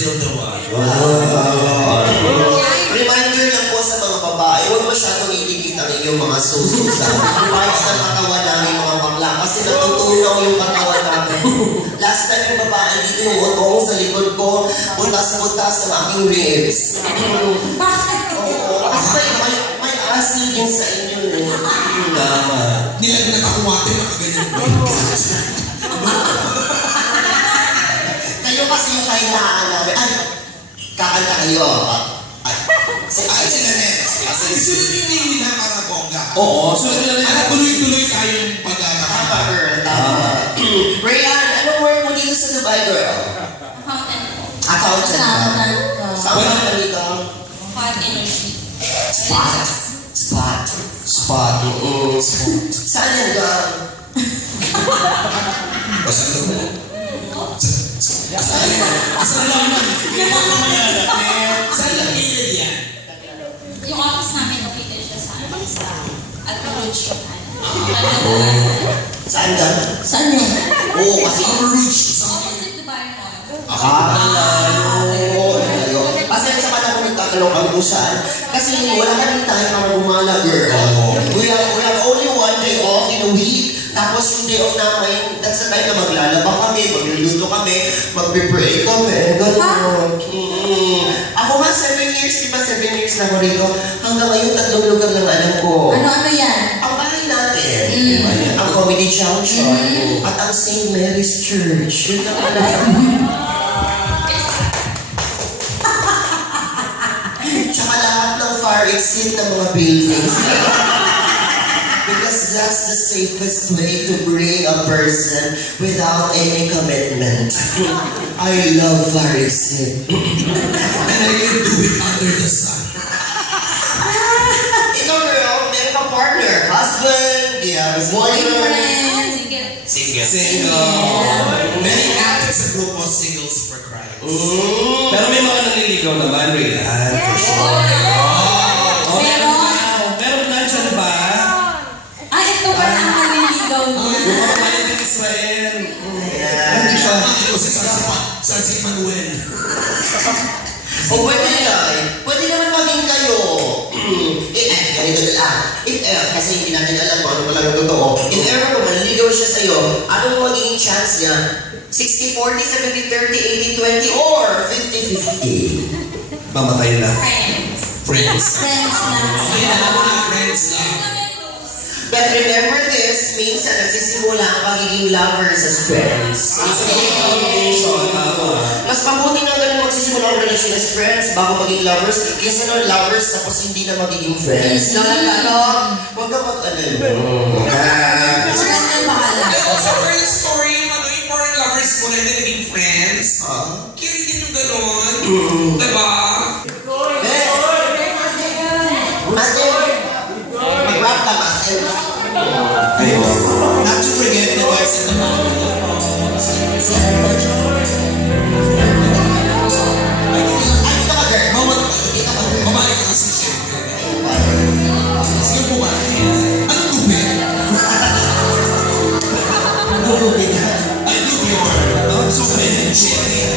still the one. Reminder lang po sa mga babae, huwag masyadong iligit ang inyong mga sususan. Parts ng katawan namin mga bakla kasi natutunaw yung katawan namin. Last time yung babae dito yung utong sa likod ko, butas-butas ang aking ribs. Bakit? Oo, kasi may asin din sa inyo. Nilagnat ako mati, makaganyan ko. Kayo kasi yung kahinaan namin. Ay, kakanta kayo. Sila Nets. Sunod yung name nila para bongga. Oo, sunod nila rin. Tuloy-tuloy tayong pagkakakanta. Tama, girl. Tama. Rayan, anong work mo dito sa Dubai, girl? Accountant po. Accountant. Saan ka na dito? Hot energy. Spot. Saan yan ka? Basta ito mo. Saan lang man? Saan lang kilid yan? Yung office namin located siya sa Rouge. Saan ka? Saan yun? Oo, kasi Opposite Dubai Mall. layo. Pasensya ka na kung nagtatanong kami kung saan. Kasi wala kami tayo para gumala, girl. We have only one day off in a week. Tapos yung day off namin, that's the time na maglalaba kami, magluluto kami, magpipray kami, gano'n. Ako nga, 7 years, di ba 7 years na ako rito? Hanggang ngayon, 3 lugar lang alam ko. Ano yan? Ang bahay natin, ang Comedy Junction, at ang St. Mary's Church. Yun lang alam. Tsaka lahat ng fire exit ng mga buildings. Because that's the safest way to bring a person without any commitment. I love fire exit. And I can do it under the sun. Ikaw, girl, meron kang partner, husband, boyfriend. Single. Many actors sa grupo Singles for Christ. Pero may mga nanliligaw naman, Raylan. For sure. Meron nandyan ba? Ito pa na ang maliligaw mo. Yung mga malit ng Israel. Hindi siya. Ito si Sarsi Manuel. O pwede naman maging kayo. Ganito na lang. Kasi hindi natin alam kung ano talaga totoo. If ever kung maliligaw siya sa'yo, anong magiging chance niya? 60-40, 70-30, 80-20, or 50-50? Mamatay na. Friends. Friends na. Kaya alam mo na, friends lang. But remember this, minsan nagsisimula ang pagiging lovers as friends. Mas mabuti na ganun magsisimula ang relasyon as friends bago maging lovers. Kaysa na lovers tapos hindi na magiging friends. Huwag ka mag-alala. Friend na bahala. Pero sa first story, yung foreign lovers mo na hindi naging friends, kiri din yung gano'n. Diba? Mag-rap ka ba? Not to forget the guys in the Babae ka kasi syempre. Sige po ba? Anong gupit? I look your super cherry.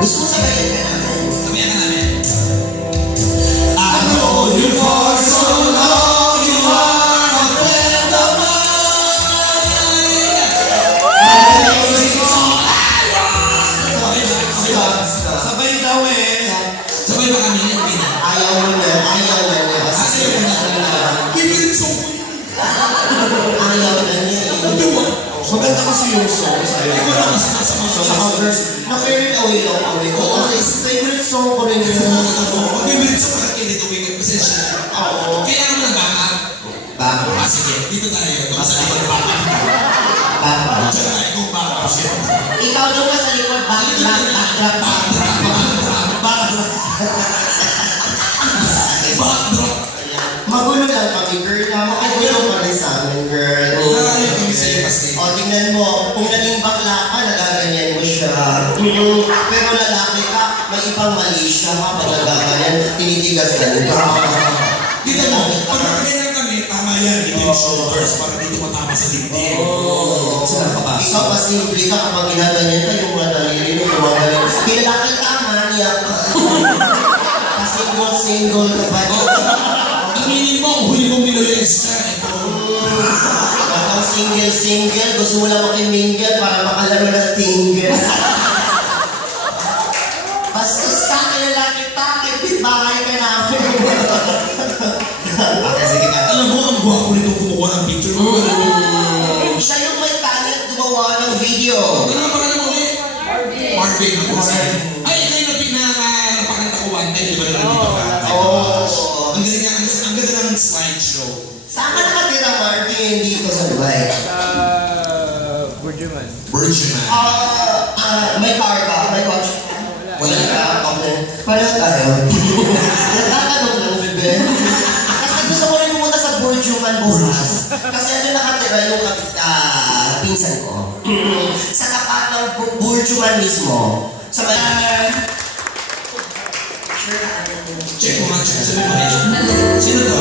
Gusto mo sabayin ka namin? Sabihan ka namin. I know you for so long, you are a friend of Sabay daw eh. Sabay ba kami yung pina? Ayaw mo na. Kasi yung pina. Kibirin so ko yun. Ayaw na niya. Maganda kasi yung song sa'yo. Ikaw lang kasi nasa mga Sa covers, na-favorite away lang kami ko. Kasi favorite song ko rin yun. Kibirin so ko kaya dito may pasensya. Oo. Kaya naman ang backup. Backup. Sige, dito tayo. Sa likod backup. Backup. Diyan tayo kung backup. Ikaw doon ka sa likod, backdrop. Backdrop. Magulo lang kami, girl. Magulo pa rin sa amin, girl. O, tingnan mo, kung naging bakla ka, nagaganyan mo siya. Pero lalaki ka, may ibang mali siya kapag nagaganyan, tinitigas ka nito. Dito mo, pag nakaganyan kami, tama yan. Dito yung shoulders para dito matama sa dibdib. Sila papasok. Basta pasimple ka kapag ginaganyan ka yung mga daliri mo, gumagaling. Kilala kita, maniyak ka. Single ka pa. Aminin mo, huli mo minolest ka. Kapag single, gusto mo lang makimingle para makalaro ng tingle. Bastos ka, kilala kita, kipit bahay ka namin. Okay, sige ka. Alam mo, ang guwapo nito kumukuha ng picture mo. Siya yung may talent gumawa ng video. Ano ang pangalan mo ulit? Marvin. Ay, ikaw yung napakanta ko one time, di ba nandito ka? Oo. Ang galing nga, ang ganda ng slideshow. Saan ka nakatira, Marvin, dito sa Dubai? Virgin Man. May car ka? May coach? Wala ka? Okay. Pareho tayo. Nagtatanong lang, bebe. Kasi gusto ko rin pumunta sa Burjuman bukas. Kasi ano nakatira yung pinsan ko. Sa tapat ng Burjuman mismo. Sa may... Check mo nga, check. Sabi mo, sino to?